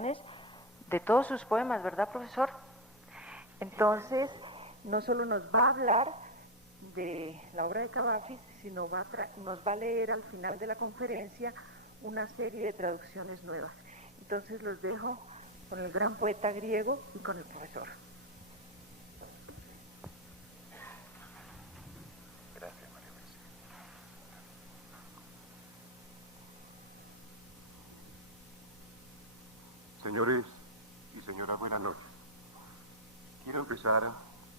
traducciones de todos sus poemas, ¿verdad, profesor? Entonces, no solo nos va a hablar de la obra de Cavafis, sino nos va a leer al final de la conferencia una serie de traducciones nuevas. Entonces los dejo con el gran poeta griego y con el profesor. Gracias, María Mercedes. Señores y señoras, buenas noches. Quiero empezar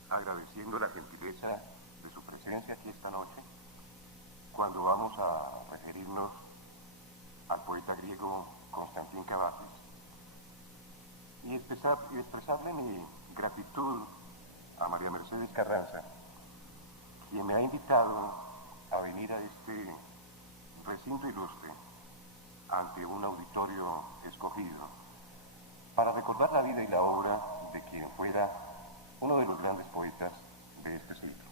agradeciendo la gentileza de su presencia aquí esta noche, cuando vamos a referirnos al poeta griego Constantín Cavafis, y expresarle mi gratitud a María Mercedes Carranza, quien me ha invitado a venir a este recinto ilustre ante un auditorio escogido para recordar la vida y la obra de quien fuera uno de los grandes poetas de este siglo.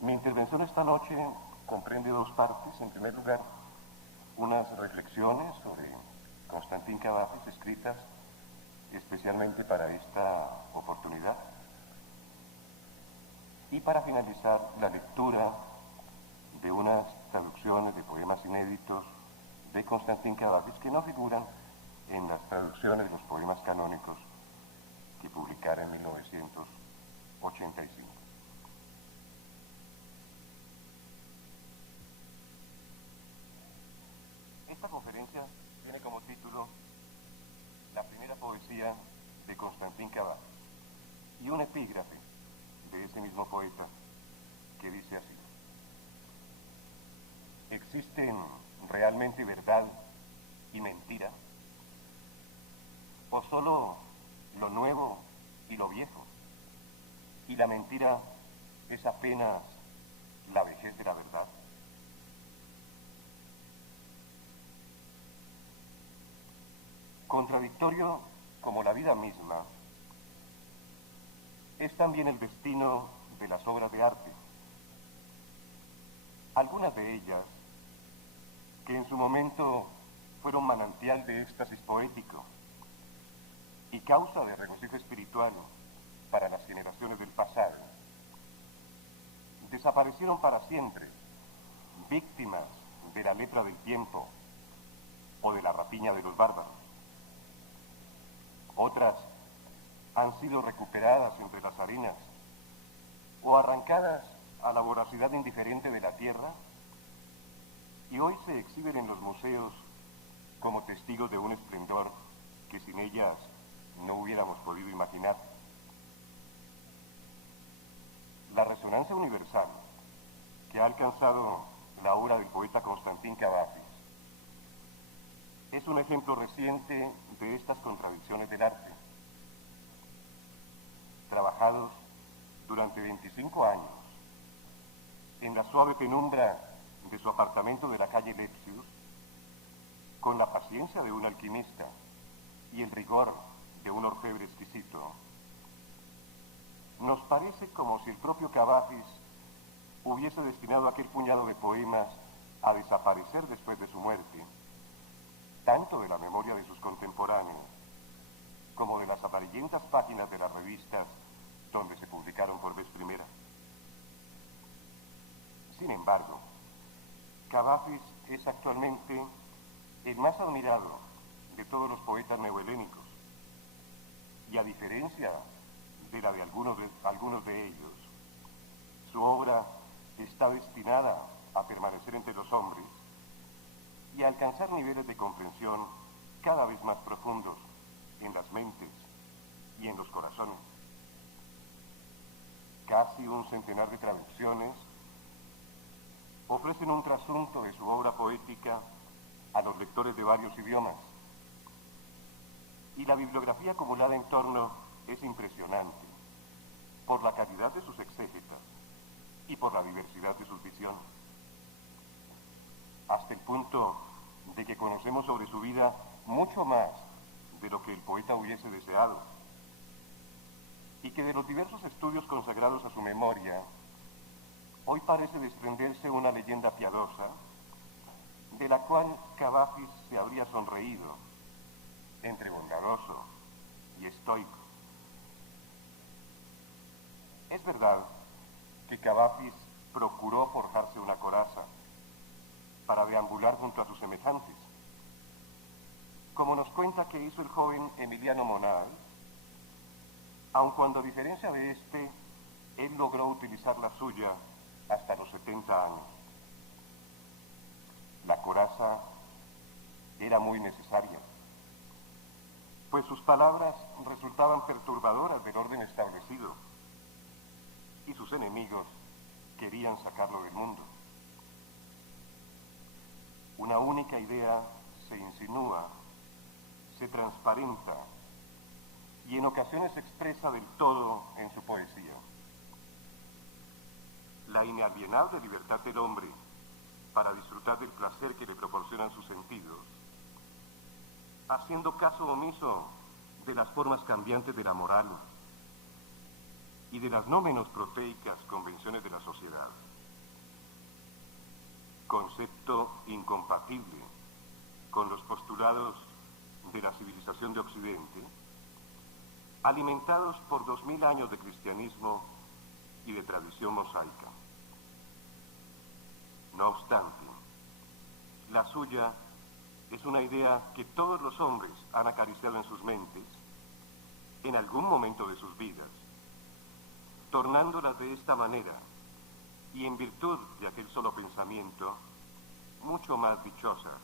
Mi intervención esta noche comprende dos partes. En primer lugar, unas reflexiones sobre Constantín Cavafis escritas especialmente para esta oportunidad. Y para finalizar, la lectura de unas traducciones de poemas inéditos de Constantín Cavafis que no figuran en las traducciones de los poemas canónicos que publicara en 1985. Esta conferencia tiene como título La primera poesía de Constantín Cavafis y un epígrafe de ese mismo poeta que dice así: ¿existen realmente verdad y mentira? ¿O solo lo nuevo y lo viejo? ¿Y la mentira es apenas la vejez de la verdad? Contradictorio como la vida misma es también el destino de las obras de arte. Algunas de ellas, que en su momento fueron manantial de éxtasis poético y causa de regocijo espiritual para las generaciones del pasado, desaparecieron para siempre, víctimas de la lepra del tiempo o de la rapiña de los bárbaros. Otras han sido recuperadas entre las arenas o arrancadas a la voracidad indiferente de la tierra y hoy se exhiben en los museos como testigos de un esplendor que sin ellas no hubiéramos podido imaginar. La resonancia universal que ha alcanzado la obra del poeta Constantín Cavafis es un ejemplo reciente de estas contradicciones del arte. Trabajados durante 25 años en la suave penumbra de su apartamento de la calle Lepsius, con la paciencia de un alquimista y el rigor de un orfebre exquisito, nos parece como si el propio Cavafis hubiese destinado aquel puñado de poemas a desaparecer después de su muerte, tanto de la memoria de sus contemporáneos como de las amarillentas páginas de las revistas donde se publicaron por vez primera. Sin embargo, Cavafis es actualmente el más admirado de todos los poetas neohelénicos, y a diferencia de la de algunos de ellos, su obra está destinada a permanecer entre los hombres y a alcanzar niveles de comprensión cada vez más profundos en las mentes y en los corazones. Casi un centenar de traducciones ofrecen un trasunto de su obra poética a los lectores de varios idiomas, y la bibliografía acumulada en torno es impresionante por la calidad de sus exégetas y por la diversidad de sus visiones, hasta el punto de que conocemos sobre su vida mucho más de lo que el poeta hubiese deseado, y que de los diversos estudios consagrados a su memoria, hoy parece desprenderse una leyenda piadosa, de la cual Cavafis Cavafis se habría sonreído, entre bondadoso y estoico. Es verdad que Cavafis procuró forjarse una coraza para deambular junto a sus semejantes, como nos cuenta que hizo el joven Emiliano Monal, aun cuando a diferencia de este, él logró utilizar la suya hasta los 70 años. La coraza era muy necesaria, pues sus palabras resultaban perturbadoras del orden establecido y sus enemigos querían sacarlo del mundo. Una única idea se insinúa, se transparenta y en ocasiones se expresa del todo en su poesía. La inalienable libertad del hombre para disfrutar del placer que le proporcionan sus sentidos, haciendo caso omiso de las formas cambiantes de la moral y de las no menos proteicas convenciones de la sociedad. Concepto incompatible con los postulados de la civilización de Occidente, alimentados por 2000 años de cristianismo y de tradición mosaica. No obstante, la suya es una idea que todos los hombres han acariciado en sus mentes en algún momento de sus vidas, tornándolas de esta manera y en virtud de aquel solo pensamiento, mucho más dichosas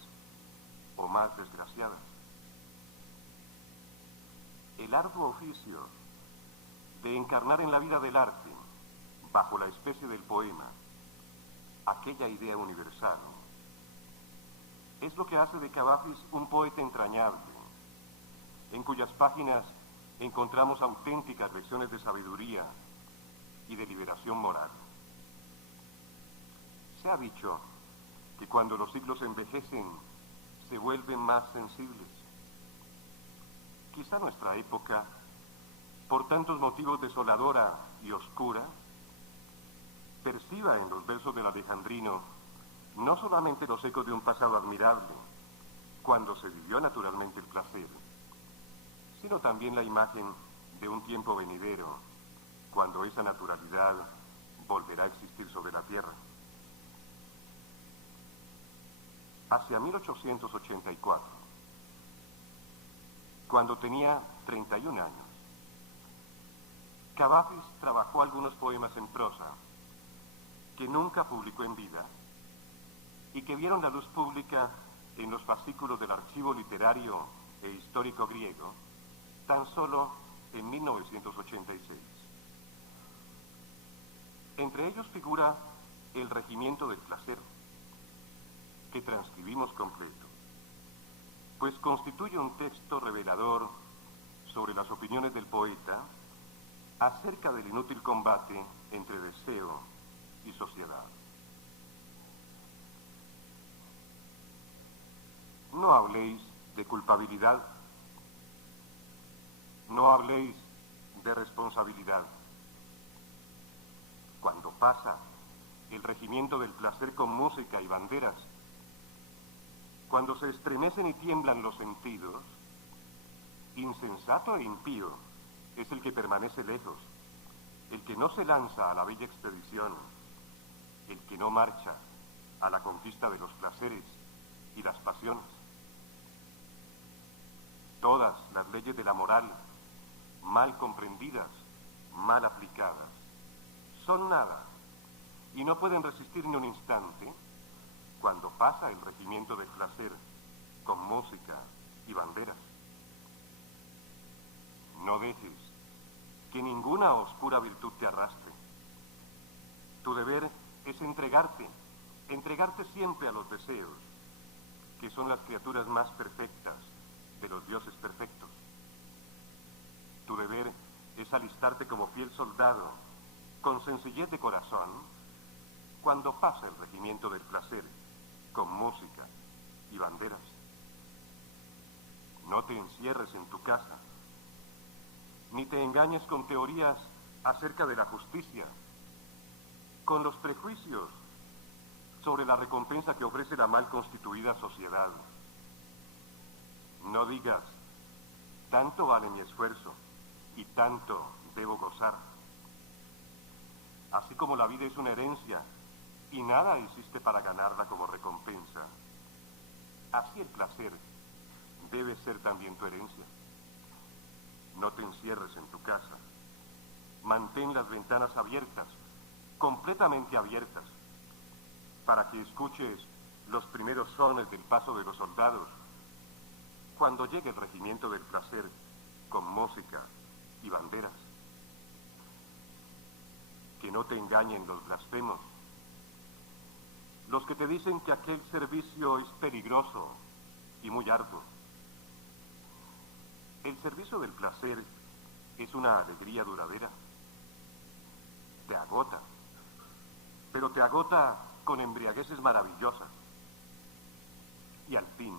o más desgraciadas. El arduo oficio de encarnar en la vida del arte, bajo la especie del poema, aquella idea universal, es lo que hace de Cavafis un poeta entrañable, en cuyas páginas encontramos auténticas lecciones de sabiduría y de liberación moral. Se ha dicho que cuando los siglos envejecen, se vuelven más sensibles. Quizá nuestra época, por tantos motivos desoladora y oscura, perciba en los versos del alejandrino no solamente los ecos de un pasado admirable, cuando se vivió naturalmente el placer, sino también la imagen de un tiempo venidero, cuando esa naturalidad volverá a existir sobre la tierra. Hacia 1884, cuando tenía 31 años, Cavafis trabajó algunos poemas en prosa que nunca publicó en vida y que vieron la luz pública en los fascículos del Archivo Literario e Histórico Griego tan solo en 1986. Entre ellos figura El Regimiento del Placer, que transcribimos completo, pues constituye un texto revelador sobre las opiniones del poeta acerca del inútil combate entre deseo y sociedad. No habléis de culpabilidad, no habléis de responsabilidad. Cuando pasa el regimiento del placer con música y banderas, cuando se estremecen y tiemblan los sentidos, insensato e impío es el que permanece lejos, el que no se lanza a la bella expedición, el que no marcha a la conquista de los placeres y las pasiones. Todas las leyes de la moral, mal comprendidas, mal aplicadas, son nada y no pueden resistir ni un instante cuando pasa el regimiento del placer con música y banderas. No dejes que ninguna oscura virtud te arrastre. Tu deber es entregarte siempre a los deseos, que son las criaturas más perfectas de los dioses perfectos. Tu deber es alistarte como fiel soldado, con sencillez de corazón, cuando pasa el regimiento del placer, con música y banderas. No te encierres en tu casa, ni te engañes con teorías acerca de la justicia, con los prejuicios sobre la recompensa que ofrece la mal constituida sociedad, No digas, tanto vale mi esfuerzo y tanto debo gozar. Así como la vida es una herencia y nada hiciste para ganarla como recompensa, así el placer debe ser también tu herencia. No te encierres en tu casa. Mantén las ventanas abiertas, completamente abiertas, para que escuches los primeros sones del paso de los soldados cuando llegue el regimiento del placer con música y banderas. Que no te engañen los blasfemos, los que te dicen que aquel servicio es peligroso y muy arduo. El servicio del placer es una alegría duradera. Te agota, pero te agota con embriagueces maravillosas. Y al fin,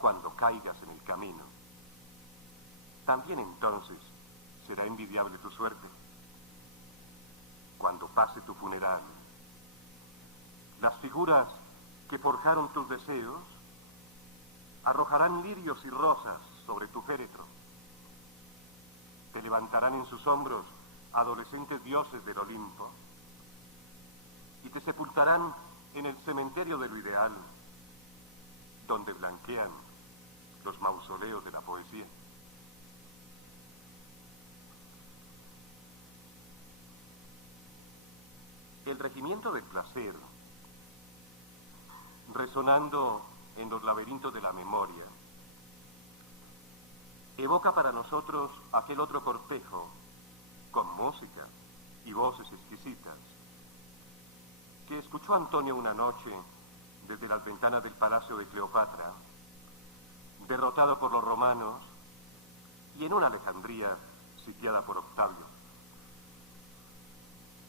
cuando caigas en el camino, también entonces será envidiable tu suerte. Cuando pase tu funeral, las figuras que forjaron tus deseos arrojarán lirios y rosas sobre tu féretro. Te levantarán en sus hombros adolescentes dioses del Olimpo y te sepultarán en el cementerio de lo ideal, donde blanquean los mausoleos de la poesía. El regimiento del placer, resonando en los laberintos de la memoria, evoca para nosotros aquel otro cortejo con música y voces exquisitas que escuchó Antonio una noche desde las ventanas del palacio de Cleopatra, derrotado por los romanos y en una Alejandría sitiada por Octavio.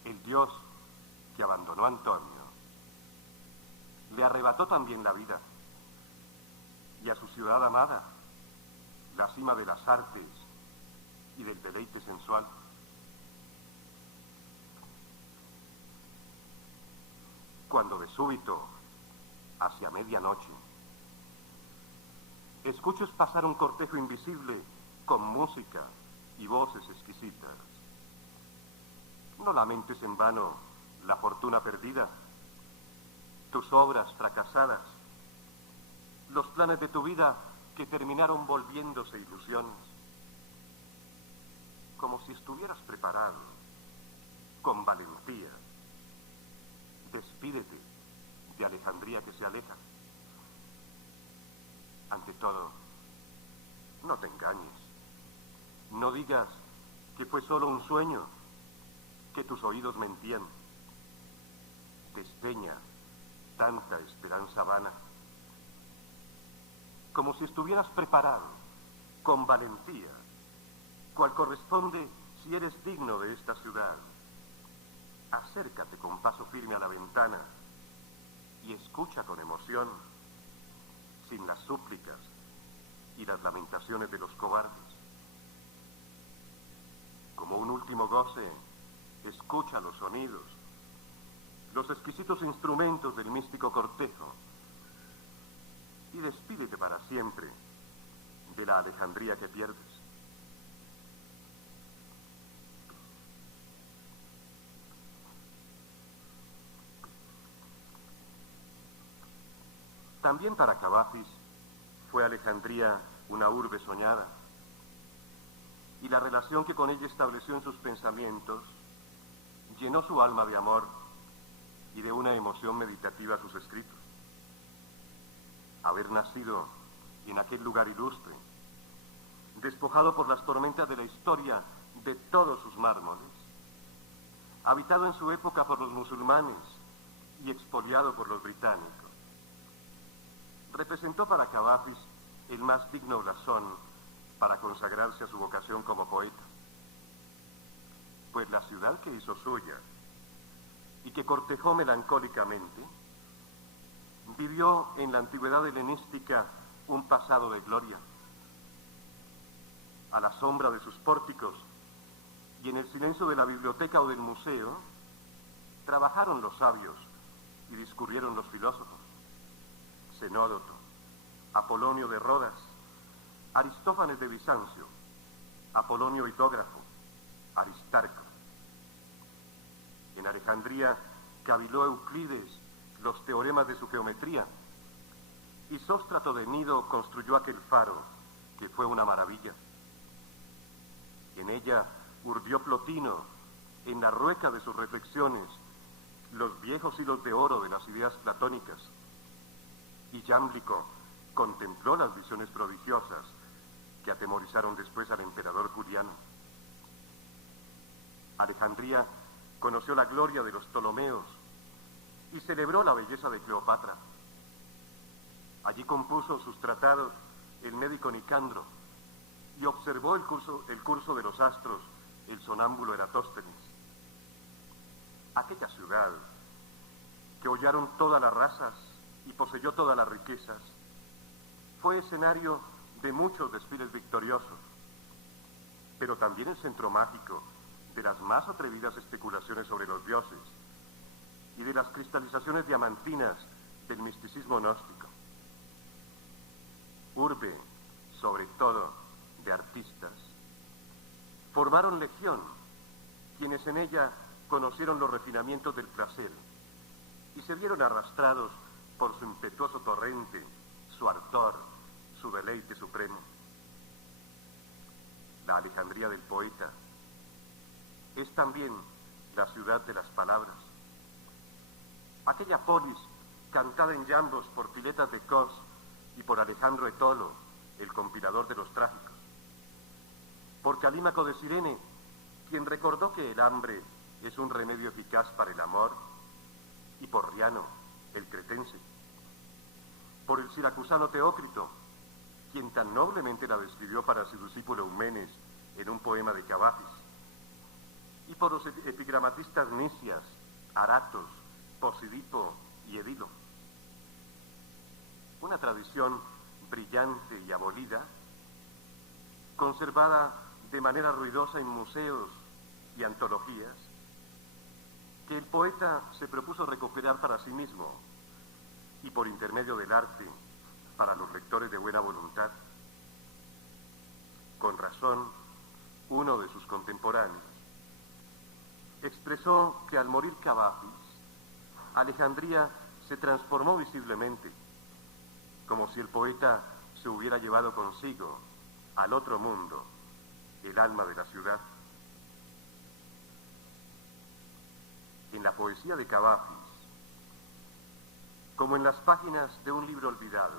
El dios que abandonó a Antonio le arrebató también la vida y a su ciudad amada, la cima de las artes y del deleite sensual. Cuando de súbito, hacia medianoche, escuches pasar un cortejo invisible con música y voces exquisitas, no lamentes en vano la fortuna perdida, tus obras fracasadas, los planes de tu vida que terminaron volviéndose ilusiones. Como si estuvieras preparado, con valentía, despídete de Alejandría que se aleja. Ante todo, no te engañes. No digas que fue solo un sueño, que tus oídos mentían. Desdeña tanta esperanza vana. Como si estuvieras preparado, con valentía, cual corresponde si eres digno de esta ciudad. Acércate con paso firme a la ventana y escucha con emoción, sin las súplicas y las lamentaciones de los cobardes. Como un último goce, escucha los sonidos, los exquisitos instrumentos del místico cortejo y despídete para siempre de la Alejandría que pierdes. También para Cavafis fue Alejandría una urbe soñada, y la relación que con ella estableció en sus pensamientos llenó su alma de amor y de una emoción meditativa sus escritos. Haber nacido en aquel lugar ilustre, despojado por las tormentas de la historia de todos sus mármoles, habitado en su época por los musulmanes y expoliado por los británicos, representó para Cavafis el más digno blasón para consagrarse a su vocación como poeta. Pues la ciudad que hizo suya y que cortejó melancólicamente, vivió en la antigüedad helenística un pasado de gloria. A la sombra de sus pórticos y en el silencio de la biblioteca o del museo, trabajaron los sabios y discurrieron los filósofos. Zenódoto, Apolonio de Rodas, Aristófanes de Bizancio, Apolonio Hitógrafo, Aristarco. En Alejandría caviló Euclides los teoremas de su geometría, y Sóstrato de Gnido construyó aquel faro, que fue una maravilla. En ella urdió Plotino, en la rueca de sus reflexiones, los viejos hilos de oro de las ideas platónicas, y Jámblico contempló las visiones prodigiosas que atemorizaron después al emperador Juliano. Alejandría conoció la gloria de los Ptolomeos y celebró la belleza de Cleopatra. Allí compuso sus tratados el médico Nicandro y observó el curso de los astros el sonámbulo Eratóstenes. Aquella ciudad, que hollaron todas las razas y poseyó todas las riquezas, fue escenario de muchos desfiles victoriosos, pero también el centro mágico de las más atrevidas especulaciones sobre los dioses y de las cristalizaciones diamantinas del misticismo gnóstico. Urbe, sobre todo, de artistas, formaron legión, quienes en ella conocieron los refinamientos del placer y se vieron arrastrados por su impetuoso torrente, su ardor, su deleite supremo. La Alejandría del poeta es también la ciudad de las palabras. Aquella polis, cantada en llambos por Piletas de Cos y por Alejandro Etolo, el compilador de los trágicos. Por Calímaco de Cirene, quien recordó que el hambre es un remedio eficaz para el amor, y por Riano, el cretense. Por el siracusano Teócrito, quien tan noblemente la describió para su discípulo Eumenes en un poema de Cavafis. Y por los epigramatistas Nicias, Aratos, Posidipo y Edilo. Una tradición brillante y abolida, conservada de manera ruidosa en museos y antologías, que el poeta se propuso recuperar para sí mismo y por intermedio del arte para los lectores de buena voluntad. Con razón, uno de sus contemporáneos expresó que al morir Cavafis, Alejandría se transformó visiblemente, como si el poeta se hubiera llevado consigo al otro mundo el alma de la ciudad. En la poesía de Cavafis, como en las páginas de un libro olvidado,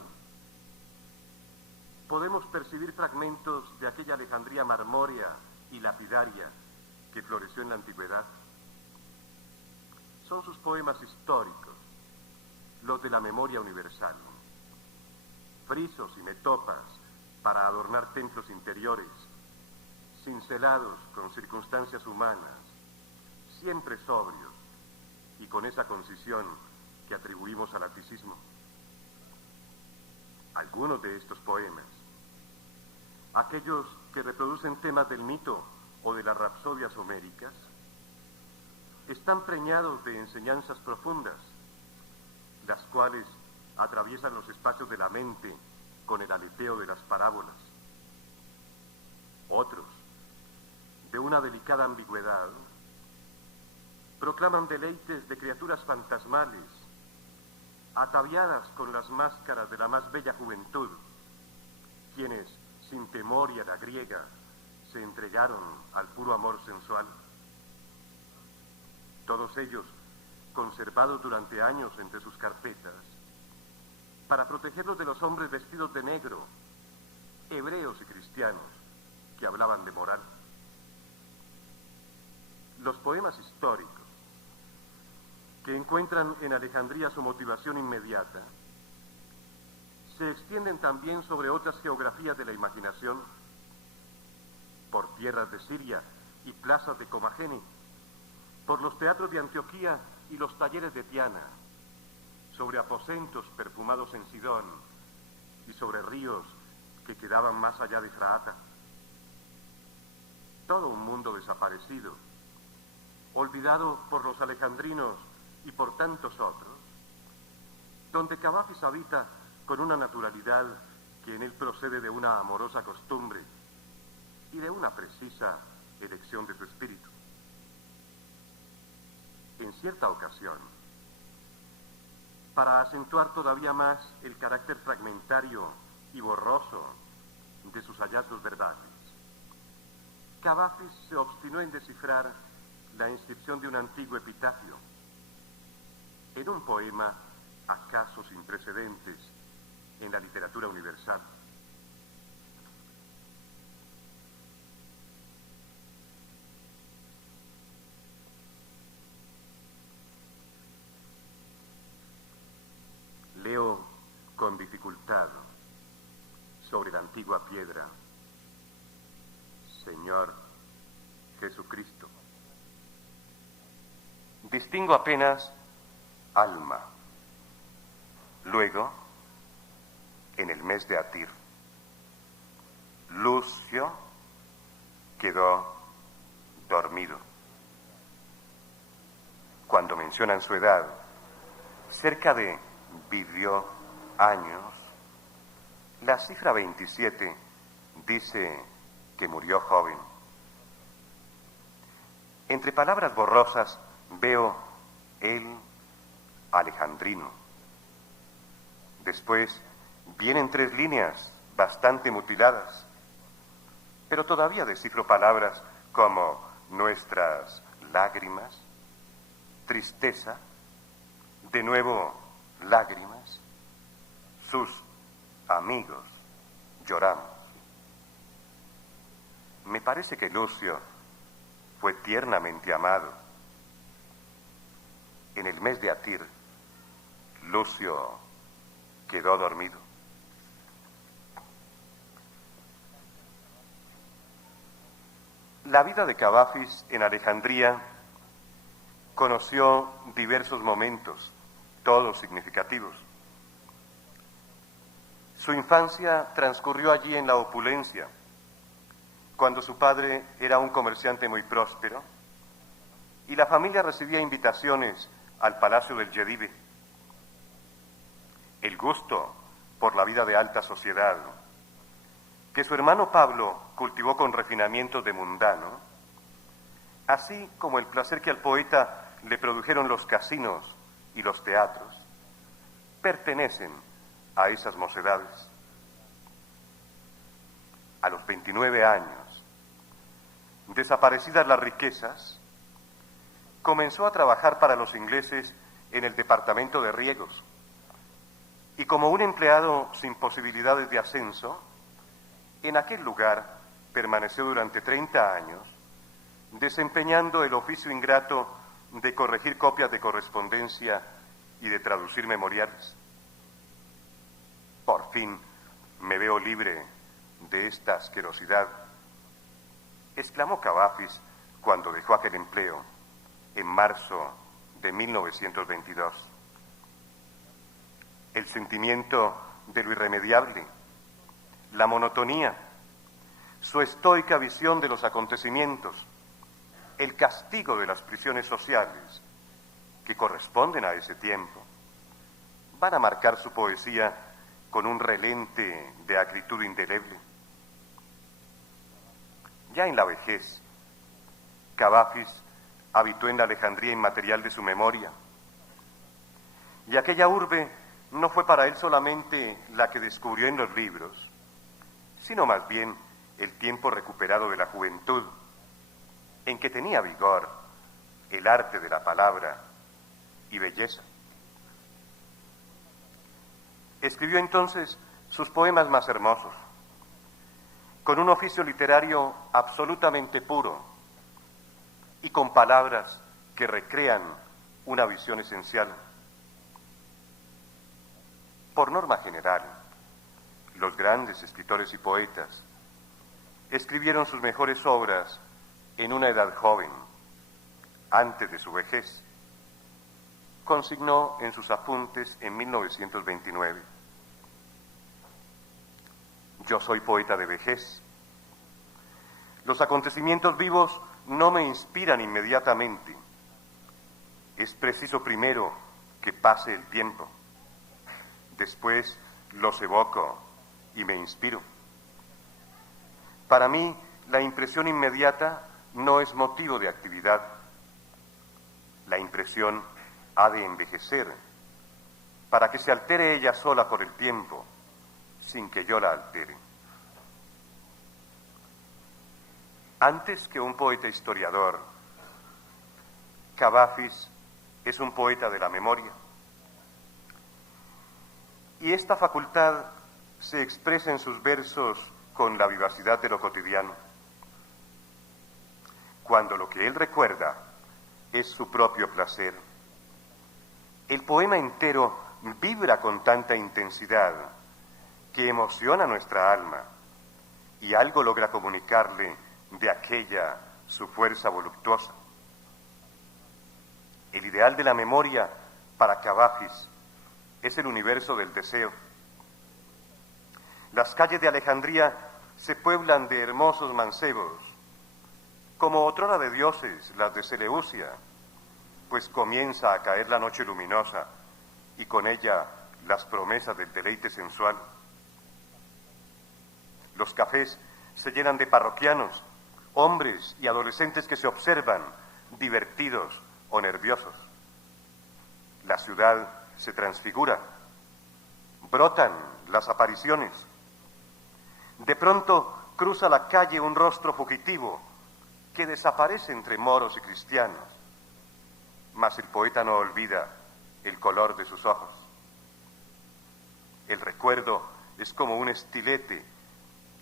podemos percibir fragmentos de aquella Alejandría marmórea y lapidaria que floreció en la antigüedad. Son sus poemas históricos, los de la memoria universal, frisos y metopas para adornar templos interiores, cincelados con circunstancias humanas, siempre sobrios y con esa concisión que atribuimos al aticismo. Algunos de estos poemas, aquellos que reproducen temas del mito o de las rapsodias homéricas, están preñados de enseñanzas profundas, las cuales atraviesan los espacios de la mente con el aleteo de las parábolas. Otros, de una delicada ambigüedad, proclaman deleites de criaturas fantasmales, ataviadas con las máscaras de la más bella juventud, quienes, sin temor y a la griega, se entregaron al puro amor sensual. Todos ellos conservados durante años entre sus carpetas, para protegerlos de los hombres vestidos de negro, hebreos y cristianos, que hablaban de moral. Los poemas históricos, que encuentran en Alejandría su motivación inmediata, se extienden también sobre otras geografías de la imaginación, por tierras de Siria y plazas de Comagene, por los teatros de Antioquía y los talleres de Tiana, sobre aposentos perfumados en Sidón y sobre ríos que quedaban más allá de Fraata. Todo un mundo desaparecido, olvidado por los alejandrinos y por tantos otros, donde Cavafis habita con una naturalidad que en él procede de una amorosa costumbre y de una precisa elección de su espíritu. En cierta ocasión, para acentuar todavía más el carácter fragmentario y borroso de sus hallazgos verdables, Cavafis se obstinó en descifrar la inscripción de un antiguo epitafio en un poema acaso sin precedentes en la literatura universal. Leo con dificultad sobre la antigua piedra: Señor Jesucristo. Distingo apenas alma. Luego, en el mes de Atir, Lucio quedó dormido. Cuando mencionan su edad, cerca de vivió años, la cifra 27 dice que murió joven. Entre palabras borrosas veo el alejandrino. Después vienen 3 líneas bastante mutiladas, pero todavía descifro palabras como nuestras lágrimas, tristeza, de nuevo lágrimas, sus amigos lloramos. Me parece que Lucio fue tiernamente amado. En el mes de Atir, Lucio quedó dormido. La vida de Cavafis en Alejandría conoció diversos momentos, todos significativos. Su infancia transcurrió allí en la opulencia, cuando su padre era un comerciante muy próspero y la familia recibía invitaciones al Palacio del Yedive. El gusto por la vida de alta sociedad, que su hermano Pablo cultivó con refinamiento de mundano, así como el placer que al poeta le produjeron los casinos y los teatros, pertenecen a esas mocedades. A los 29 años, desaparecidas las riquezas, comenzó a trabajar para los ingleses en el departamento de riegos y como un empleado sin posibilidades de ascenso, en aquel lugar permaneció durante 30 años, desempeñando el oficio ingrato de corregir copias de correspondencia y de traducir memoriales. Por fin me veo libre de esta asquerosidad, exclamó Cavafis cuando dejó aquel empleo en marzo de 1922. El sentimiento de lo irremediable, la monotonía, su estoica visión de los acontecimientos, el castigo de las prisiones sociales que corresponden a ese tiempo, van a marcar su poesía con un relente de acritud indeleble. Ya en la vejez, Cavafis habitó en la Alejandría inmaterial de su memoria, y aquella urbe no fue para él solamente la que descubrió en los libros, sino más bien el tiempo recuperado de la juventud, en que tenía vigor el arte de la palabra y belleza. Escribió entonces sus poemas más hermosos, con un oficio literario absolutamente puro y con palabras que recrean una visión esencial. Por norma general, los grandes escritores y poetas escribieron sus mejores obras en una edad joven, antes de su vejez, consignó en sus apuntes en 1929. Yo soy poeta de vejez. Los acontecimientos vivos no me inspiran inmediatamente. Es preciso primero que pase el tiempo. Después los evoco y me inspiro. Para mí, la impresión inmediata no es motivo de actividad. La impresión ha de envejecer para que se altere ella sola por el tiempo, sin que yo la altere. Antes que un poeta historiador, Cavafis es un poeta de la memoria. Y esta facultad se expresa en sus versos con la vivacidad de lo cotidiano. Cuando lo que él recuerda es su propio placer, el poema entero vibra con tanta intensidad que emociona nuestra alma y algo logra comunicarle de aquella su fuerza voluptuosa. El ideal de la memoria para Cavafis es el universo del deseo. Las calles de Alejandría se pueblan de hermosos mancebos, como otrora de dioses las de Seleucia, pues comienza a caer la noche luminosa y con ella las promesas del deleite sensual. Los cafés se llenan de parroquianos, hombres y adolescentes que se observan, divertidos o nerviosos. La ciudad se transfigura, brotan las apariciones. De pronto cruza la calle un rostro fugitivo que desaparece entre moros y cristianos, mas el poeta no olvida el color de sus ojos. El recuerdo es como un estilete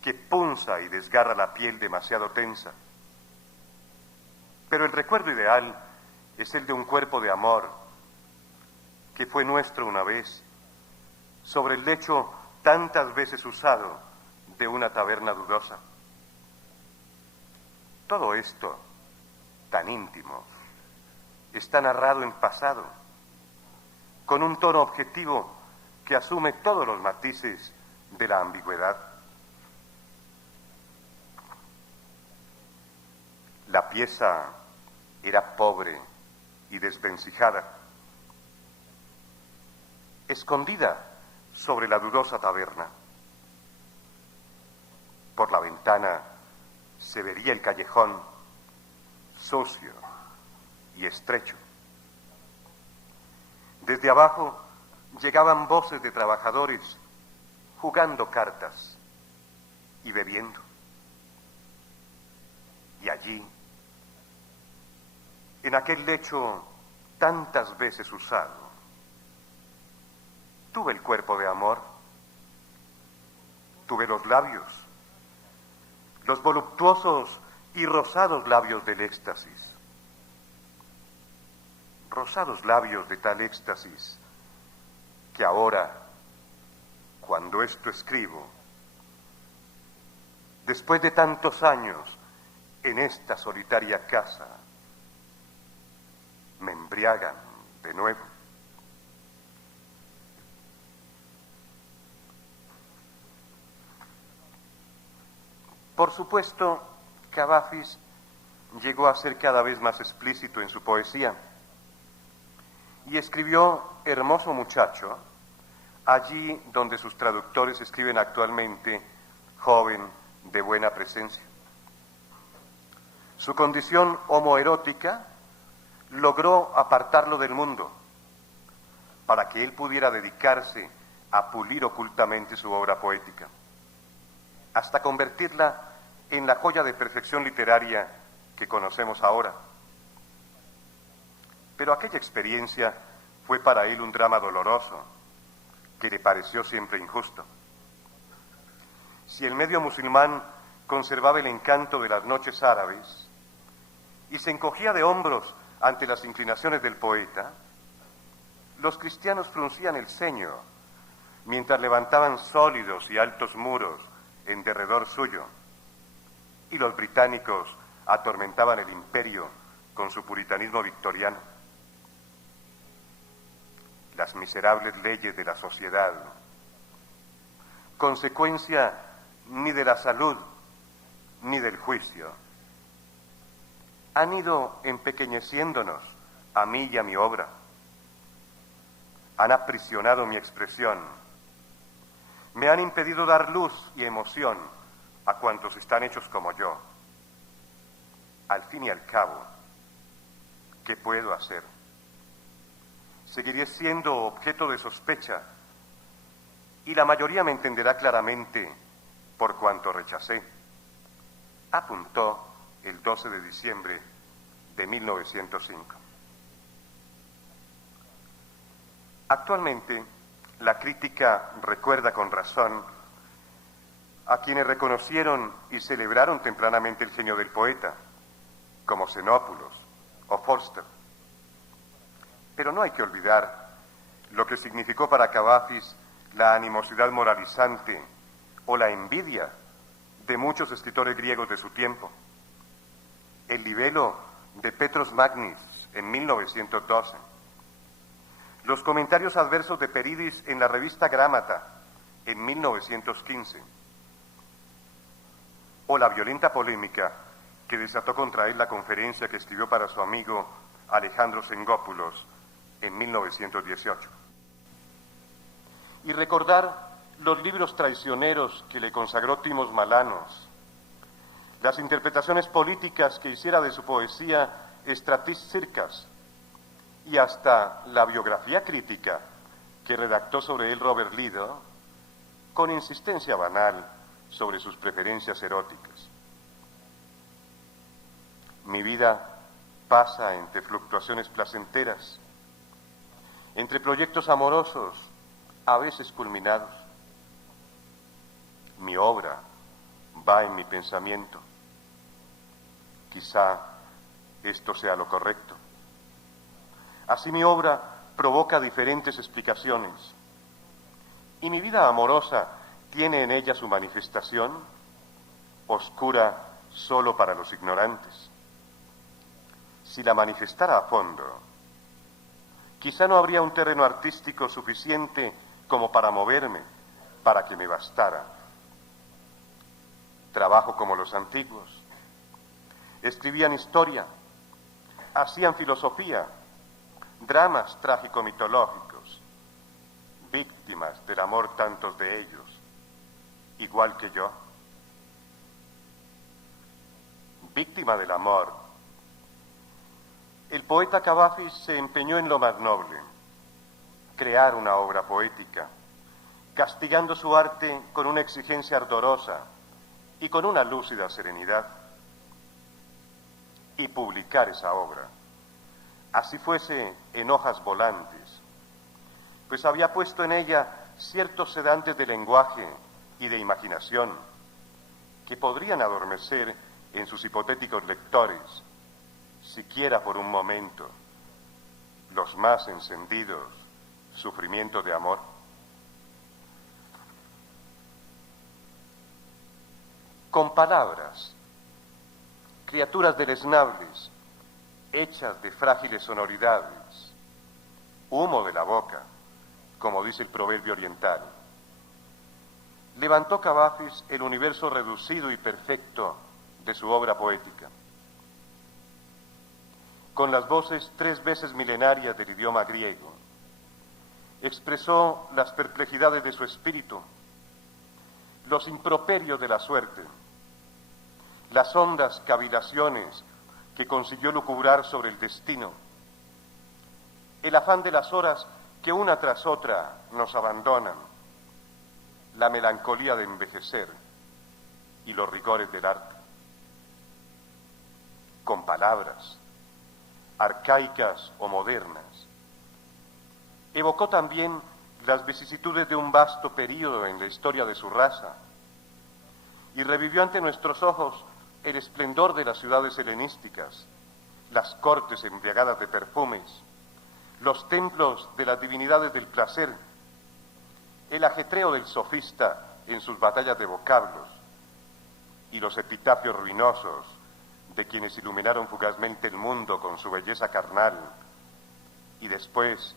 que punza y desgarra la piel demasiado tensa. Pero el recuerdo ideal es el de un cuerpo de amor que fue nuestro una vez, sobre el lecho tantas veces usado de una taberna dudosa. Todo esto, tan íntimo, está narrado en pasado, con un tono objetivo que asume todos los matices de la ambigüedad. La pieza era pobre y desvencijada, escondida sobre la dudosa taberna. Por la ventana se vería el callejón, sucio y estrecho. Desde abajo llegaban voces de trabajadores jugando cartas y bebiendo. Y allí, en aquel lecho tantas veces usado, tuve el cuerpo de amor, tuve los labios, los voluptuosos y rosados labios del éxtasis. Rosados labios de tal éxtasis que ahora, cuando esto escribo, después de tantos años en esta solitaria casa, me embriagan de nuevo. Por supuesto, Cavafis llegó a ser cada vez más explícito en su poesía y escribió Hermoso muchacho, allí donde sus traductores escriben actualmente Joven de buena presencia. Su condición homoerótica logró apartarlo del mundo para que él pudiera dedicarse a pulir ocultamente su obra poética, hasta convertirla en la joya de perfección literaria que conocemos ahora. Pero aquella experiencia fue para él un drama doloroso, que le pareció siempre injusto. Si el medio musulmán conservaba el encanto de las noches árabes y se encogía de hombros ante las inclinaciones del poeta, los cristianos fruncían el ceño mientras levantaban sólidos y altos muros en derredor suyo, y los británicos atormentaban el imperio con su puritanismo victoriano. Las miserables leyes de la sociedad, consecuencia ni de la salud ni del juicio, han ido empequeñeciéndonos a mí y a mi obra, han aprisionado mi expresión me han impedido dar luz y emoción a cuantos están hechos como yo. Al fin y al cabo, ¿qué puedo hacer? Seguiré siendo objeto de sospecha y la mayoría me entenderá claramente por cuanto rechacé, apuntó el 12 de diciembre de 1905. Actualmente, la crítica recuerda con razón a quienes reconocieron y celebraron tempranamente el genio del poeta, como Xenópulos o Forster. Pero no hay que olvidar lo que significó para Cavafis la animosidad moralizante o la envidia de muchos escritores griegos de su tiempo. El libelo de Petros Magnis en 1912, los comentarios adversos de Peridis en la revista Grámata en 1915, o la violenta polémica que desató contra él la conferencia que escribió para su amigo Alejandro Sengópulos en 1918. Y recordar los libros traicioneros que le consagró Timos Malanos, las interpretaciones políticas que hiciera de su poesía Stratis Circas, y hasta la biografía crítica que redactó sobre él Robert Lido, con insistencia banal sobre sus preferencias eróticas. Mi vida pasa entre fluctuaciones placenteras, entre proyectos amorosos, a veces culminados. Mi obra va en mi pensamiento. Quizá esto sea lo correcto. Así mi obra provoca diferentes explicaciones. Y mi vida amorosa tiene en ella su manifestación, oscura solo para los ignorantes. Si la manifestara a fondo, quizá no habría un terreno artístico suficiente como para moverme, para que me bastara. Trabajo como los antiguos. Escribían historia, hacían filosofía, dramas trágico-mitológicos, víctimas del amor tantos de ellos, igual que yo. Víctima del amor, el poeta Cavafis se empeñó en lo más noble, crear una obra poética, castigando su arte con una exigencia ardorosa y con una lúcida serenidad, y publicar esa obra, así fuese en hojas volantes, pues había puesto en ella ciertos sedantes de lenguaje y de imaginación que podrían adormecer en sus hipotéticos lectores, siquiera por un momento, los más encendidos sufrimientos de amor. Con palabras, criaturas deleznables, hechas de frágiles sonoridades, humo de la boca, como dice el proverbio oriental, levantó Cavafis el universo reducido y perfecto de su obra poética. Con las voces 3 veces milenarias del idioma griego, expresó las perplejidades de su espíritu, los improperios de la suerte, las hondas cavilaciones que consiguió lucubrar sobre el destino, el afán de las horas que una tras otra nos abandonan, la melancolía de envejecer y los rigores del arte. Con palabras, arcaicas o modernas, evocó también las vicisitudes de un vasto período en la historia de su raza y revivió ante nuestros ojos el esplendor de las ciudades helenísticas, las cortes embriagadas de perfumes, los templos de las divinidades del placer, el ajetreo del sofista en sus batallas de vocablos y los epitafios ruinosos de quienes iluminaron fugazmente el mundo con su belleza carnal y después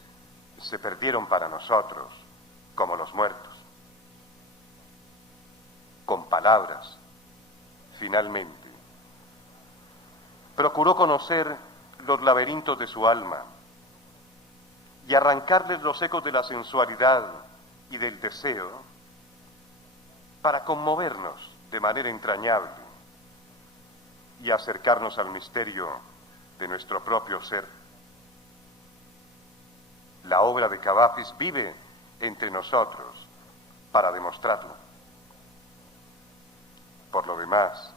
se perdieron para nosotros como los muertos. Con palabras, finalmente, procuró conocer los laberintos de su alma y arrancarles los ecos de la sensualidad y del deseo para conmovernos de manera entrañable y acercarnos al misterio de nuestro propio ser. La obra de Cavafis vive entre nosotros para demostrarlo. Por lo demás,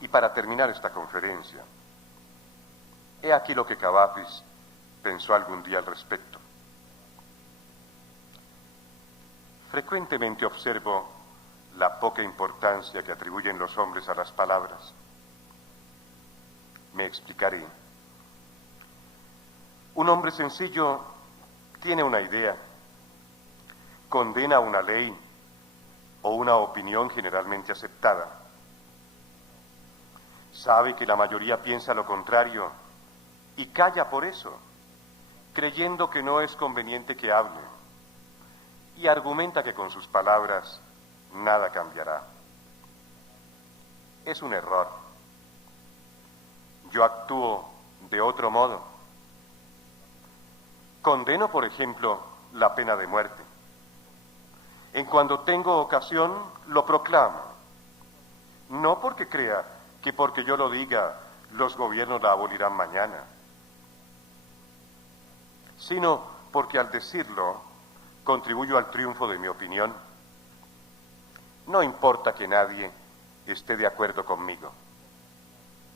y para terminar esta conferencia, he aquí lo que Cavafis pensó algún día al respecto. Frecuentemente observo la poca importancia que atribuyen los hombres a las palabras. Me explicaré. Un hombre sencillo tiene una idea, condena una ley o una opinión generalmente aceptada. Sabe que la mayoría piensa lo contrario y calla por eso, creyendo que no es conveniente que hable, y argumenta que con sus palabras nada cambiará. Es un error. Yo actúo de otro modo. Condeno, por ejemplo, la pena de muerte. En cuando tengo ocasión, lo proclamo. No porque crea que porque yo lo diga, los gobiernos la abolirán mañana, sino porque al decirlo, contribuyo al triunfo de mi opinión. No importa que nadie esté de acuerdo conmigo.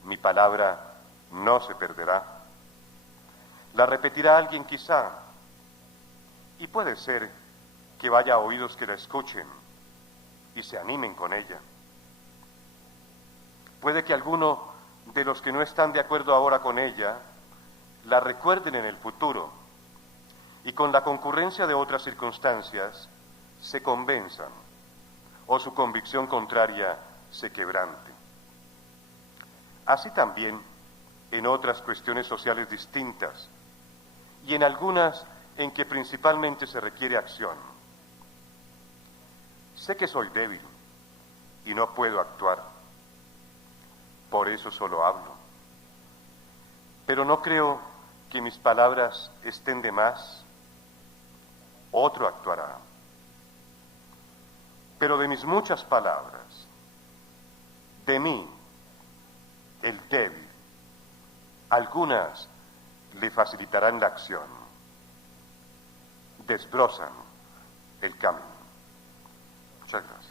Mi palabra no se perderá. La repetirá alguien quizá, y puede ser que vaya a oídos que la escuchen y se animen con ella. Puede que alguno de los que no están de acuerdo ahora con ella la recuerden en el futuro y con la concurrencia de otras circunstancias se convenzan o su convicción contraria se quebrante. Así también en otras cuestiones sociales distintas y en algunas en que principalmente se requiere acción. Sé que soy débil y no puedo actuar, por eso solo hablo. Pero no creo que mis palabras estén de más. Otro actuará. Pero de mis muchas palabras, de mí, el débil, algunas le facilitarán la acción, desbrozan el camino. Muchas gracias.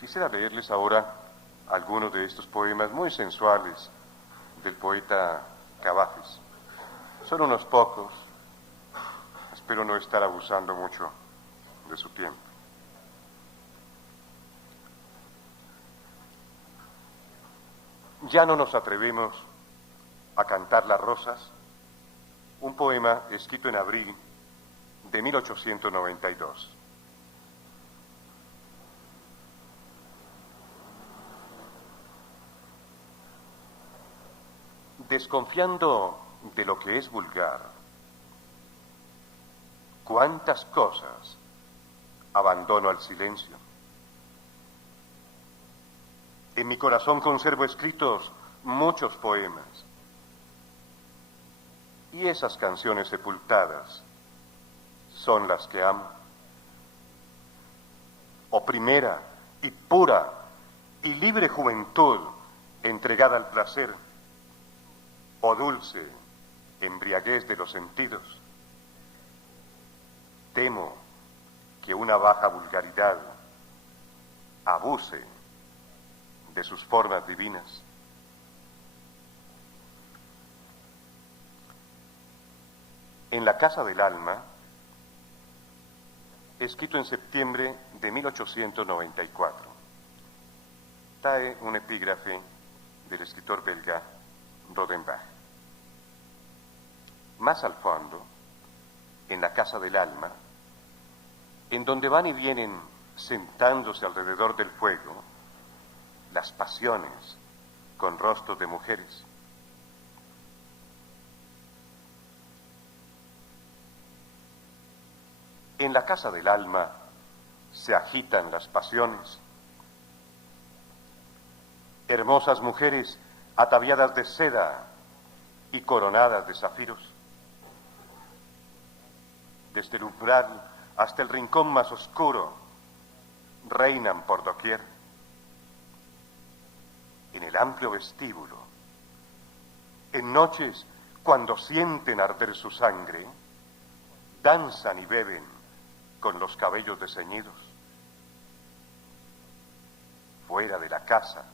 Quisiera leerles ahora algunos de estos poemas muy sensuales del poeta Cavafis. Son unos pocos, espero no estar abusando mucho de su tiempo. Ya no nos atrevemos a cantar las rosas, un poema escrito en abril de 1892. Desconfiando de lo que es vulgar, cuántas cosas abandono al silencio. En mi corazón conservo escritos muchos poemas, y esas canciones sepultadas son las que amo. Oh primera y pura y libre juventud entregada al placer, oh dulce embriaguez de los sentidos. Temo que una baja vulgaridad abuse de sus formas divinas. En la Casa del Alma, escrito en septiembre de 1894, trae un epígrafe del escritor belga Rodenbach. Más al fondo, en la Casa del Alma, en donde van y vienen sentándose alrededor del fuego las pasiones con rostros de mujeres. En la Casa del Alma se agitan las pasiones. Hermosas mujeres ataviadas de seda y coronadas de zafiros. Desde el umbral hasta el rincón más oscuro, reinan por doquier. En el amplio vestíbulo, en noches cuando sienten arder su sangre, danzan y beben con los cabellos desceñidos. Fuera de la casa,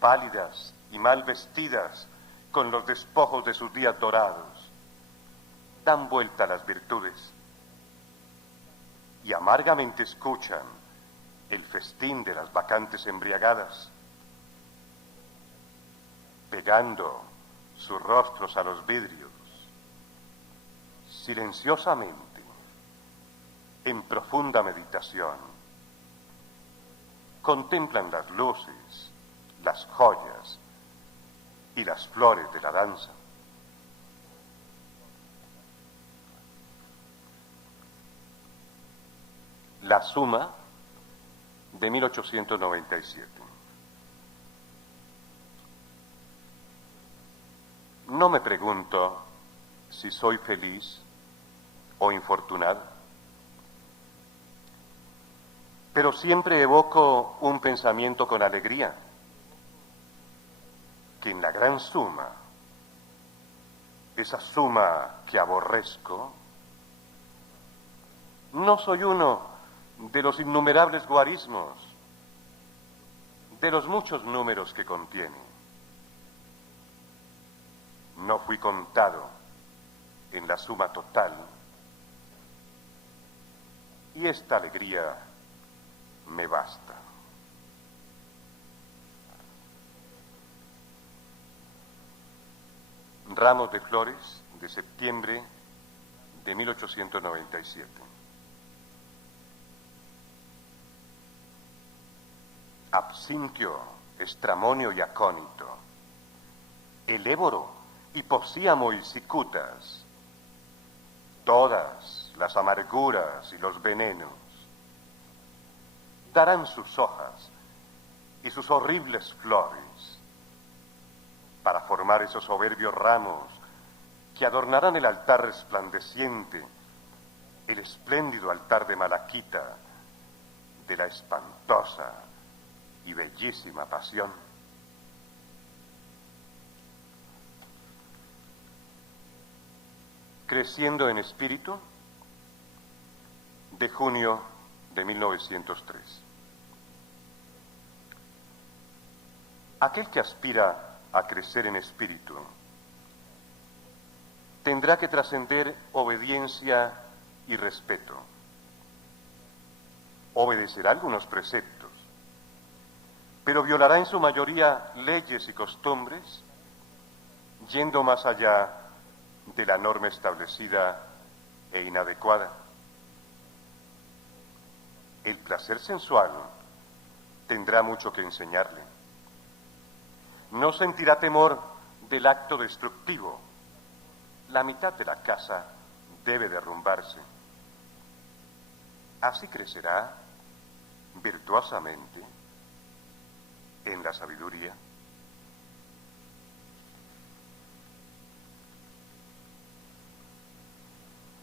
pálidas y mal vestidas, con los despojos de sus días dorados, dan vuelta a las virtudes y amargamente escuchan el festín de las bacantes embriagadas, pegando sus rostros a los vidrios, silenciosamente, en profunda meditación, contemplan las luces, las joyas y las flores de la danza. La Suma de 1897. No me pregunto si soy feliz o infortunado, pero siempre evoco un pensamiento con alegría, que en la gran suma, esa suma que aborrezco, no soy uno de los innumerables guarismos, de los muchos números que contiene. No fui contado en la suma total, y esta alegría me basta. Ramos de Flores, de septiembre de 1897. Absinquio, Estramonio y Acónito, el Éboro, Hiposíamo y Cicutas, todas las amarguras y los venenos, darán sus hojas y sus horribles flores para formar esos soberbios ramos que adornarán el altar resplandeciente, el espléndido altar de malaquita de la espantosa y bellísima pasión. Creciendo en espíritu, de junio de 1903. Aquel que aspira a crecer en espíritu tendrá que trascender obediencia y respeto. Obedecerá algunos preceptos, pero violará en su mayoría leyes y costumbres, yendo más allá de la norma establecida e inadecuada. El placer sensual tendrá mucho que enseñarle. No sentirá temor del acto destructivo. La mitad de la casa debe derrumbarse. Así crecerá virtuosamente en la sabiduría.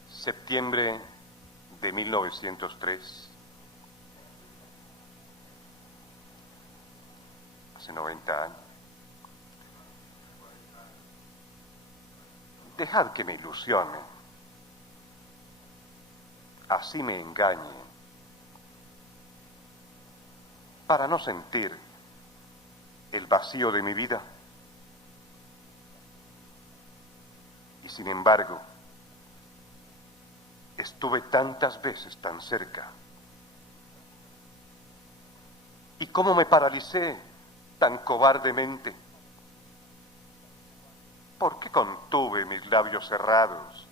Septiembre de 1903. Hace 90 años. Dejad que me ilusione, así me engañe, para no sentir el vacío de mi vida. Y sin embargo, estuve tantas veces tan cerca. ¿Y cómo me paralicé tan cobardemente? ¿Por qué contuve mis labios cerrados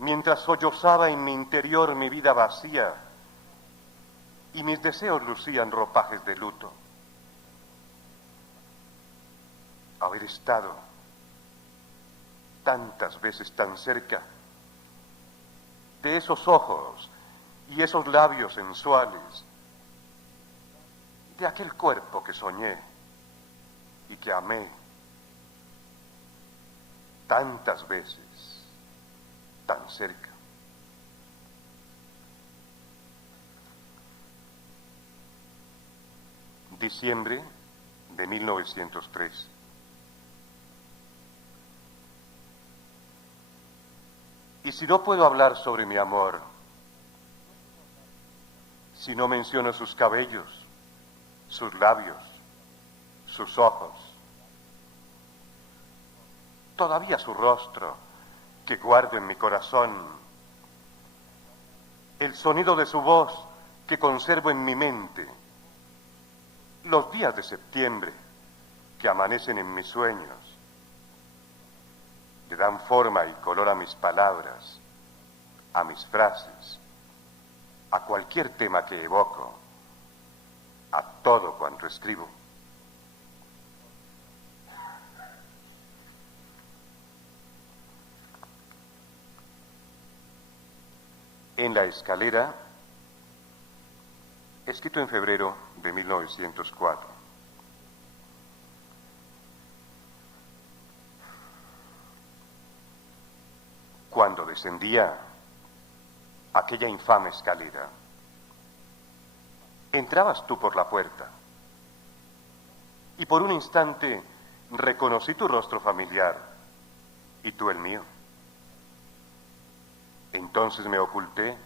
mientras sollozaba en mi interior mi vida vacía y mis deseos lucían ropajes de luto? Haber estado tantas veces tan cerca de esos ojos y esos labios sensuales de aquel cuerpo que soñé y que amé tantas veces, tan cerca. Diciembre de 1903. Y si no puedo hablar sobre mi amor, si no menciono sus cabellos, sus labios, sus ojos, todavía su rostro que guardo en mi corazón, el sonido de su voz que conservo en mi mente, los días de septiembre que amanecen en mis sueños, le dan forma y color a mis palabras, a mis frases, a cualquier tema que evoco, a todo cuanto escribo. En la escalera, escrito en febrero de 1904. Cuando descendía aquella infame escalera, entrabas tú por la puerta y por un instante reconocí tu rostro familiar y tú el mío. Entonces me oculté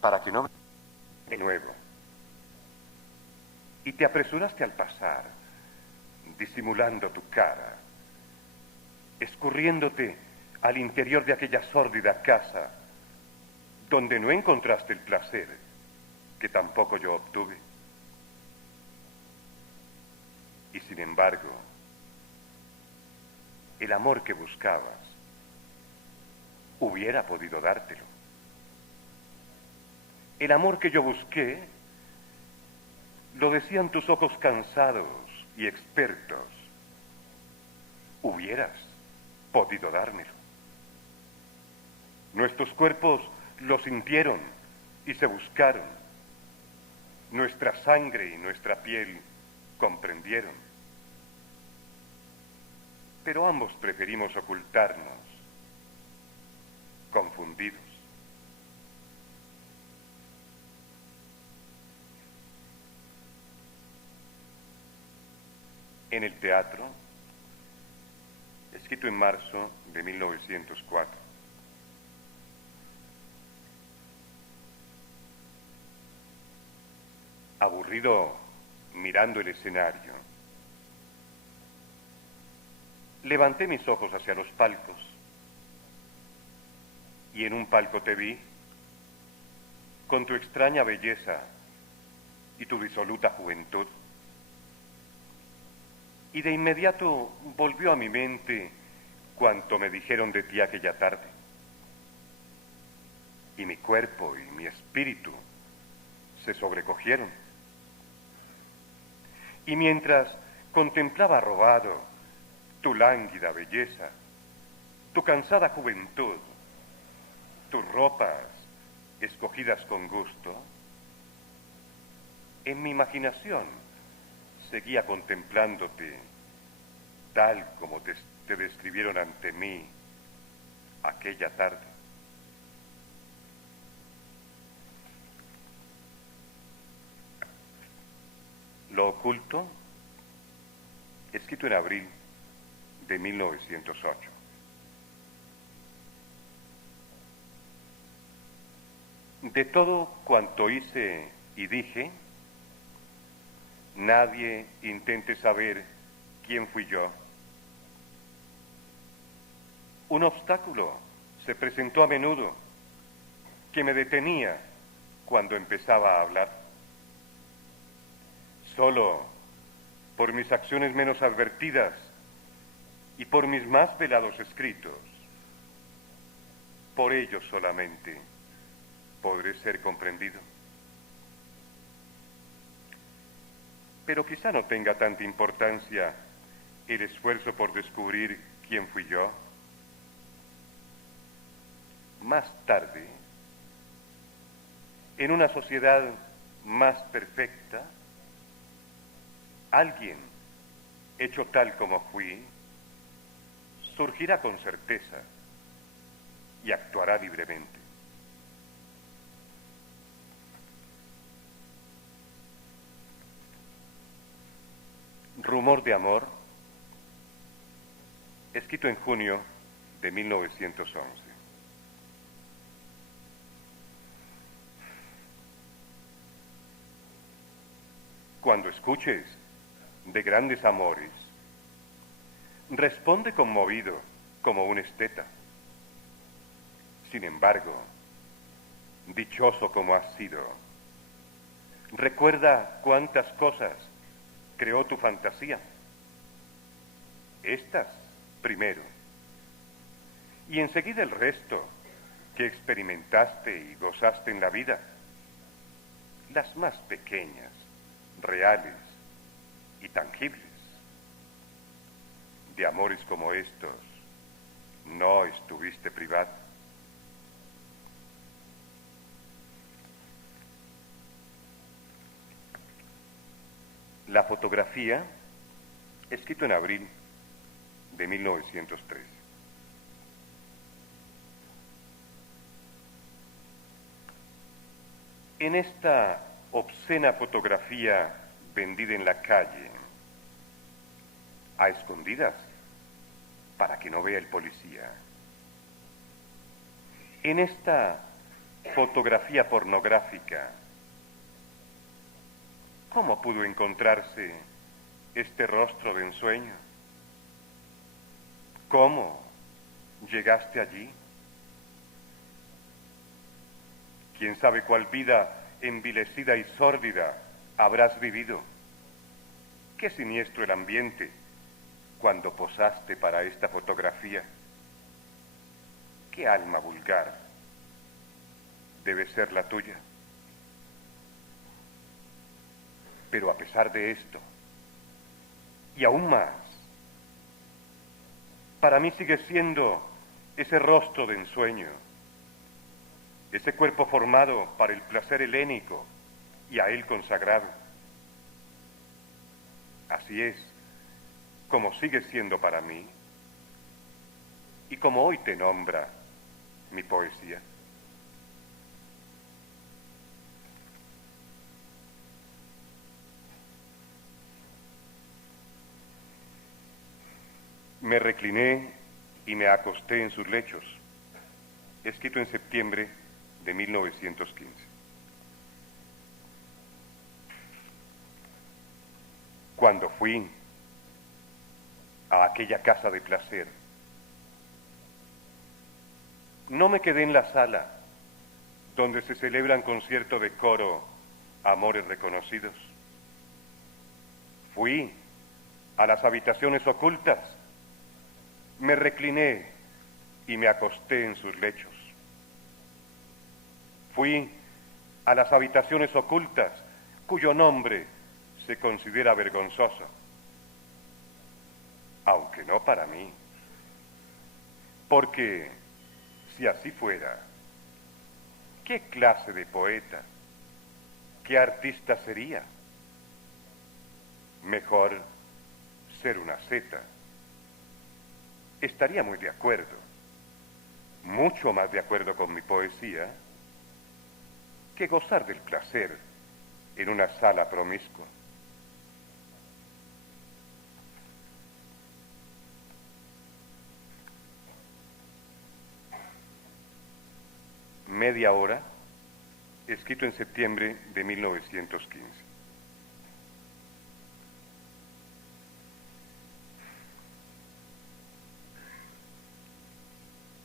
para que no me... De nuevo. Y te apresuraste al pasar, disimulando tu cara, escurriéndote al interior de aquella sórdida casa, donde no encontraste el placer que tampoco yo obtuve. Y sin embargo, el amor que buscabas hubiera podido dártelo. El amor que yo busqué, lo decían tus ojos cansados y expertos, hubieras podido dármelo. Nuestros cuerpos lo sintieron y se buscaron. Nuestra sangre y nuestra piel comprendieron. Pero ambos preferimos ocultarnos, confundidos. En el teatro, escrito en marzo de 1904. Aburrido mirando el escenario, levanté mis ojos hacia los palcos y en un palco te vi con tu extraña belleza y tu disoluta juventud. Y de inmediato volvió a mi mente cuanto me dijeron de ti aquella tarde. Y mi cuerpo y mi espíritu se sobrecogieron. Y mientras contemplaba robado tu lánguida belleza, tu cansada juventud, tus ropas escogidas con gusto, en mi imaginación seguía contemplándote tal como te describieron ante mí aquella tarde. Lo oculto, escrito en abril de 1908. De todo cuanto hice y dije, nadie intente saber quién fui yo. Un obstáculo se presentó a menudo que me detenía cuando empezaba a hablar. Solo por mis acciones menos advertidas y por mis más velados escritos, por ellos solamente podré ser comprendido. Pero quizá no tenga tanta importancia el esfuerzo por descubrir quién fui yo. Más tarde, en una sociedad más perfecta, alguien, hecho tal como fui, surgirá con certeza y actuará libremente. Rumor de amor, escrito en junio de 1911. Cuando escuches de grandes amores, responde conmovido como un esteta. Sin embargo, dichoso como has sido, recuerda cuántas cosas creó tu fantasía. Estas primero, y enseguida el resto que experimentaste y gozaste en la vida, las más pequeñas, reales y tangibles. De amores como estos no estuviste privado. La fotografía, escrito en abril de 1903. En esta obscena fotografía vendida en la calle, a escondidas, para que no vea el policía. En esta fotografía pornográfica, ¿cómo pudo encontrarse este rostro de ensueño? ¿Cómo llegaste allí? ¿Quién sabe cuál vida envilecida y sórdida habrás vivido? Qué siniestro el ambiente cuando posaste para esta fotografía. Qué alma vulgar debe ser la tuya. Pero a pesar de esto, y aún más, para mí sigue siendo ese rostro de ensueño, ese cuerpo formado para el placer helénico y a él consagrado. Así es como sigue siendo para mí y como hoy te nombra mi poesía. Me recliné y me acosté en sus lechos, escrito en septiembre de 1915. Cuando fui a aquella casa de placer, no me quedé en la sala donde se celebran con cierto decoro amores reconocidos. Fui a las habitaciones ocultas, me recliné y me acosté en sus lechos. Fui a las habitaciones ocultas cuyo nombre se considera vergonzoso, aunque no para mí, porque si así fuera, ¿qué clase de poeta, qué artista sería? Mejor ser una asceta. Estaría muy de acuerdo, mucho más de acuerdo con mi poesía, que gozar del placer en una sala promiscua. Media hora, escrito en septiembre de 1915.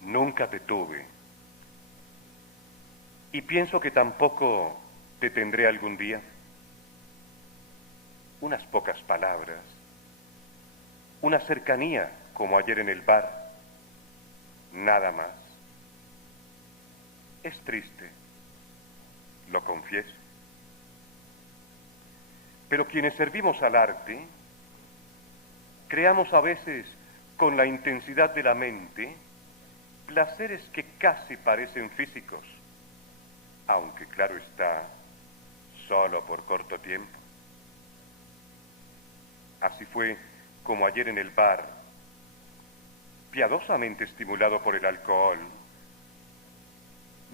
Nunca te tuve, y pienso que tampoco te tendré algún día. Unas pocas palabras, una cercanía como ayer en el bar, nada más. Es triste, lo confieso. Pero quienes servimos al arte, creamos a veces con la intensidad de la mente placeres que casi parecen físicos. aunque claro está, solo por corto tiempo. Así fue como ayer en el bar, piadosamente estimulado por el alcohol,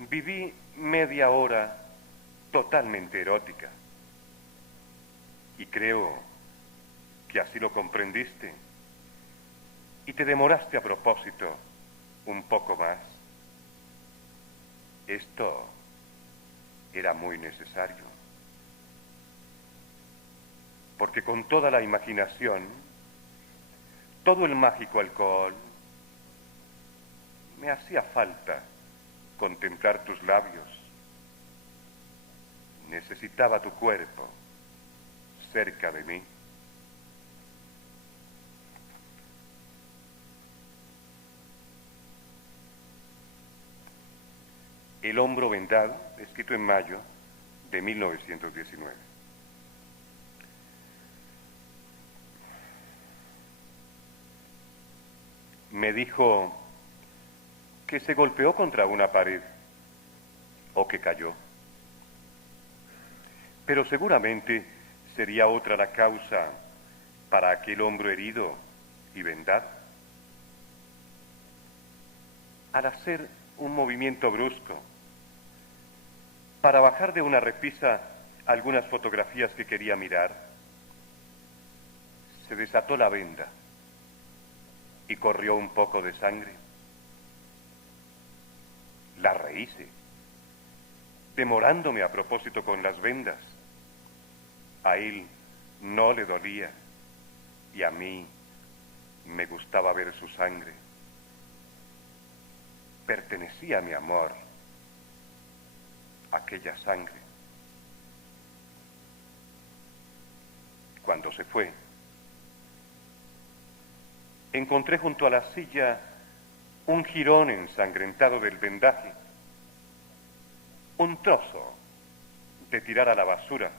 viví media hora totalmente erótica. Y creo que así lo comprendiste y te demoraste a propósito un poco más. Esto era muy necesario, porque con toda la imaginación, todo el mágico alcohol, me hacía falta contemplar tus labios. Necesitaba tu cuerpo cerca de mí. El hombro vendado, escrito en mayo de 1919. Me dijo que se golpeó contra una pared o que cayó. Pero seguramente sería otra la causa para aquel hombro herido y vendado. Al hacer un movimiento brusco, para bajar de una repisa algunas fotografías que quería mirar, se desató la venda y corrió un poco de sangre. La rehice, demorándome a propósito con las vendas. A él no le dolía y a mí me gustaba ver su sangre. Pertenecía a mi amor aquella sangre. Cuando se fue, encontré junto a la silla un jirón ensangrentado del vendaje, un trozo de tirar a la basura,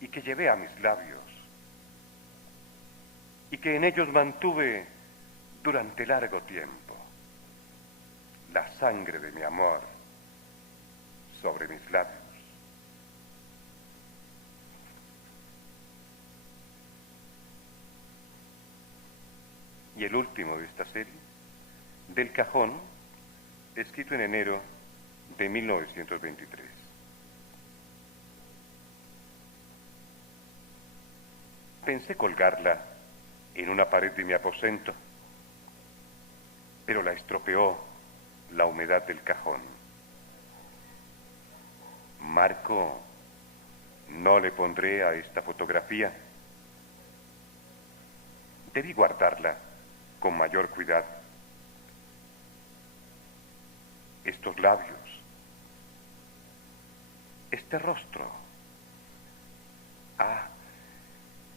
y que llevé a mis labios, y que en ellos mantuve durante largo tiempo la sangre de mi amor sobre mis labios. Y el último de esta serie, Del Cajón, escrito en enero de 1923. Pensé colgarla en una pared de mi aposento, pero la estropeó la humedad del cajón. Marco, no le pondré a esta fotografía. Debí guardarla con mayor cuidado. Estos labios, este rostro,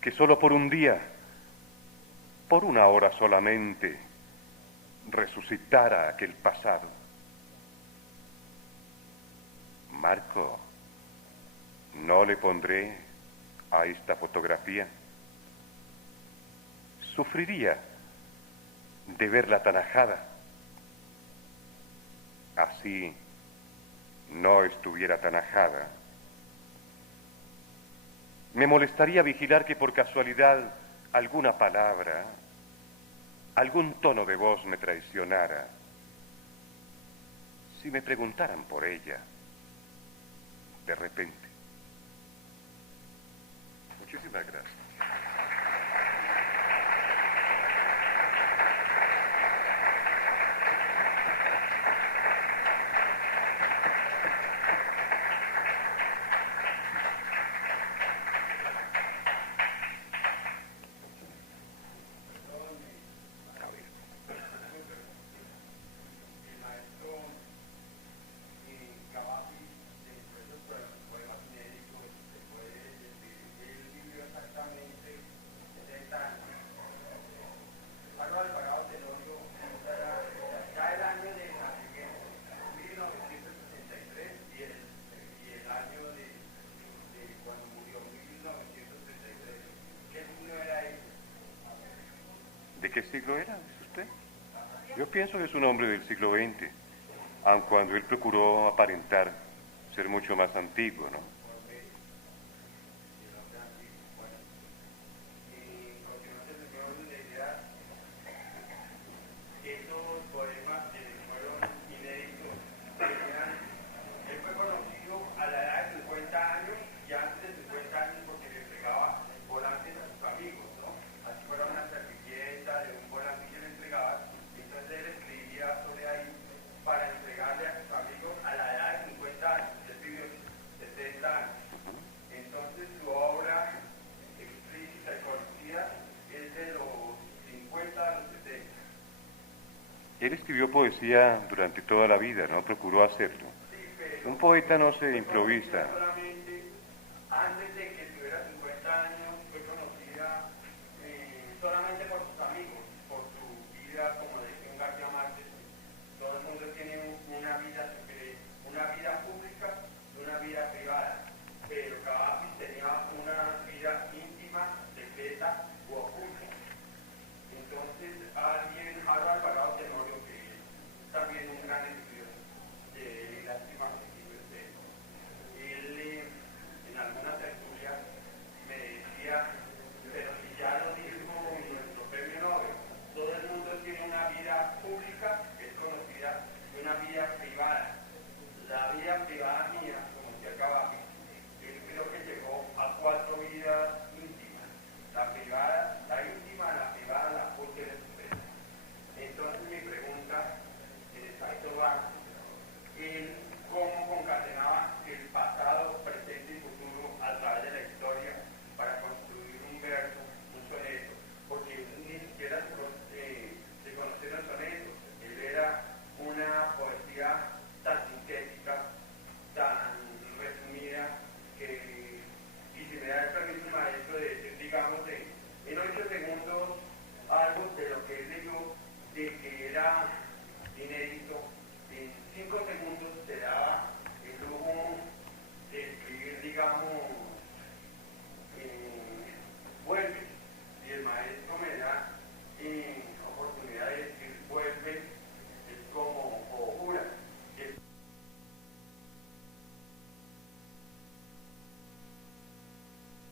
que solo por un día, por una hora solamente, resucitara aquel pasado. Marco, no le pondré a esta fotografía. Sufriría de verla tan ajada. Así no estuviera tan ajada. Me molestaría vigilar que por casualidad alguna palabra, algún tono de voz me traicionara. Si me preguntaran por ella, de repente. Muchísimas gracias. ¿De qué siglo era, dice usted? Yo pienso que es un hombre del siglo XX. aun cuando él procuró aparentar ser mucho más antiguo, ¿no? Él escribió poesía durante toda la vida, ¿no? Procuró hacerlo. Un poeta no se improvisa. Antes